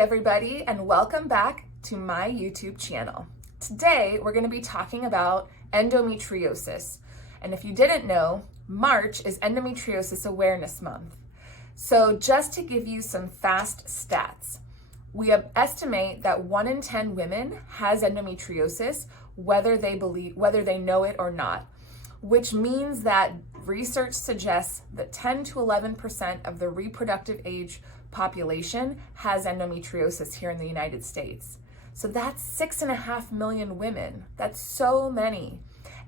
everybody, and welcome back to my YouTube channel. Today, we're going to be talking about endometriosis. And if you didn't know, March is Endometriosis Awareness Month. So just to give you some fast stats, we estimate that 1 in 10 women has endometriosis, whether they know it or not, which means that research suggests that 10 to 11% of the reproductive age population has endometriosis here in the United States. So that's 6.5 million women. That's so many.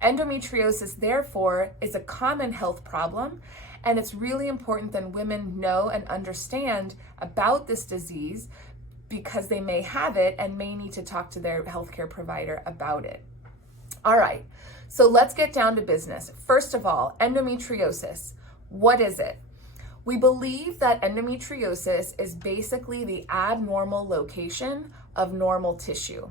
Endometriosis, therefore, is a common health problem, and it's really important that women know and understand about this disease because they may have it and may need to talk to their healthcare provider about it. All right, so let's get down to business. First of all, endometriosis. What is it? We believe that endometriosis is basically the abnormal location of normal tissue.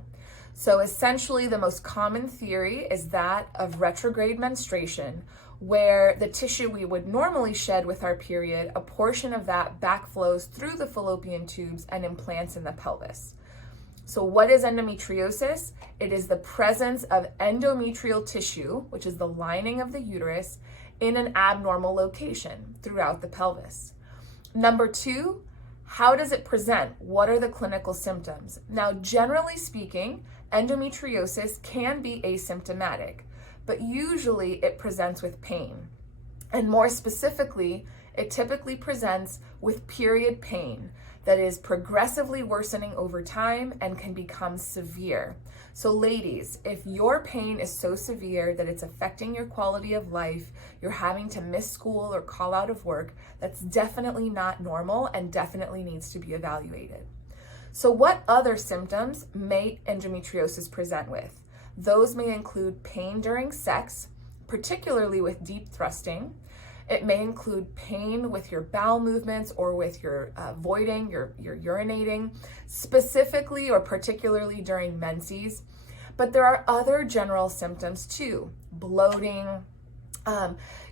So essentially, the most common theory is that of retrograde menstruation, where the tissue we would normally shed with our period, a portion of that backflows through the fallopian tubes and implants in the pelvis. So what is endometriosis? It is the presence of endometrial tissue, which is the lining of the uterus, in an abnormal location throughout the pelvis. Number 2, how does it present? What are the clinical symptoms? Now, generally speaking, endometriosis can be asymptomatic, but usually it presents with pain. And more specifically, it typically presents with period pain that is progressively worsening over time and can become severe. So ladies, if your pain is so severe that it's affecting your quality of life, you're having to miss school or call out of work, that's definitely not normal and definitely needs to be evaluated. So what other symptoms may endometriosis present with? Those may include pain during sex, particularly with deep thrusting. It may include pain with your bowel movements or with your voiding, your urinating, specifically or particularly during menses. But there are other general symptoms too, bloating,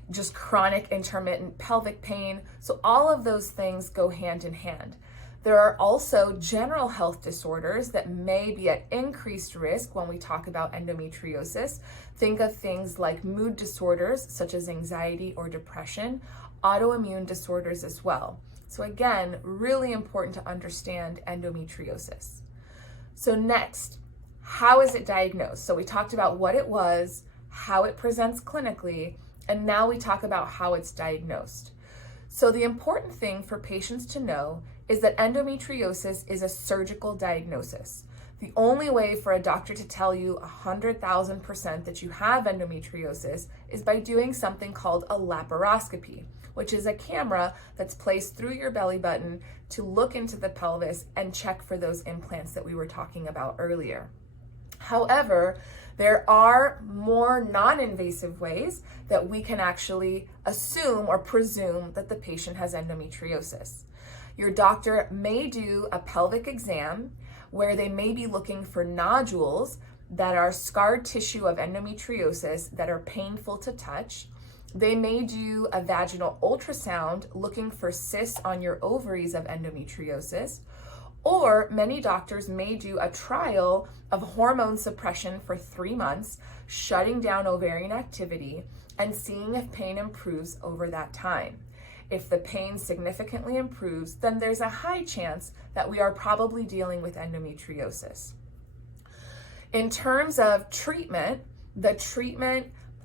just chronic intermittent pelvic pain. So all of those things go hand in hand. There are also general health disorders that may be at increased risk when we talk about endometriosis. Think of things like mood disorders such as anxiety or depression, autoimmune disorders as well. So again, really important to understand endometriosis. So next, how is it diagnosed? So we talked about what it was, how it presents clinically, and now we talk about how it's diagnosed. So the important thing for patients to know is that endometriosis is a surgical diagnosis. The only way for a doctor to tell you 100,000% that you have endometriosis is by doing something called a laparoscopy, which is a camera that's placed through your belly button to look into the pelvis and check for those implants that we were talking about earlier. However, there are more non-invasive ways that we can actually assume or presume that the patient has endometriosis. Your doctor may do a pelvic exam where they may be looking for nodules that are scarred tissue of endometriosis that are painful to touch. They may do a vaginal ultrasound looking for cysts on your ovaries of endometriosis. Or many doctors may do a trial of hormone suppression for 3 months, shutting down ovarian activity and seeing if pain improves over that time. If the pain significantly improves, then there's a high chance that we are probably dealing with endometriosis. In terms of treatment,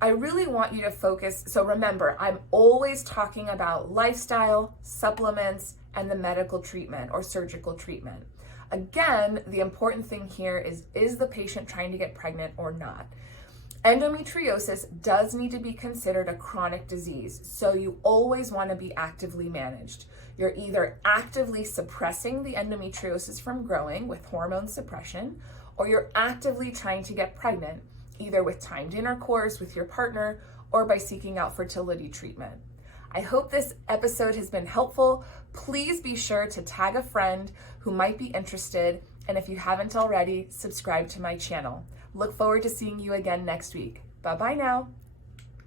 I really want you to focus. So remember, I'm always talking about lifestyle, supplements, and the medical treatment or surgical treatment. Again, the important thing here is the patient trying to get pregnant or not? Endometriosis does need to be considered a chronic disease, so you always want to be actively managed. You're either actively suppressing the endometriosis from growing with hormone suppression, or you're actively trying to get pregnant, either with timed intercourse with your partner or by seeking out fertility treatment. I hope this episode has been helpful. Please be sure to tag a friend who might be interested, and if you haven't already, subscribe to my channel. Look forward to seeing you again next week. Bye-bye now.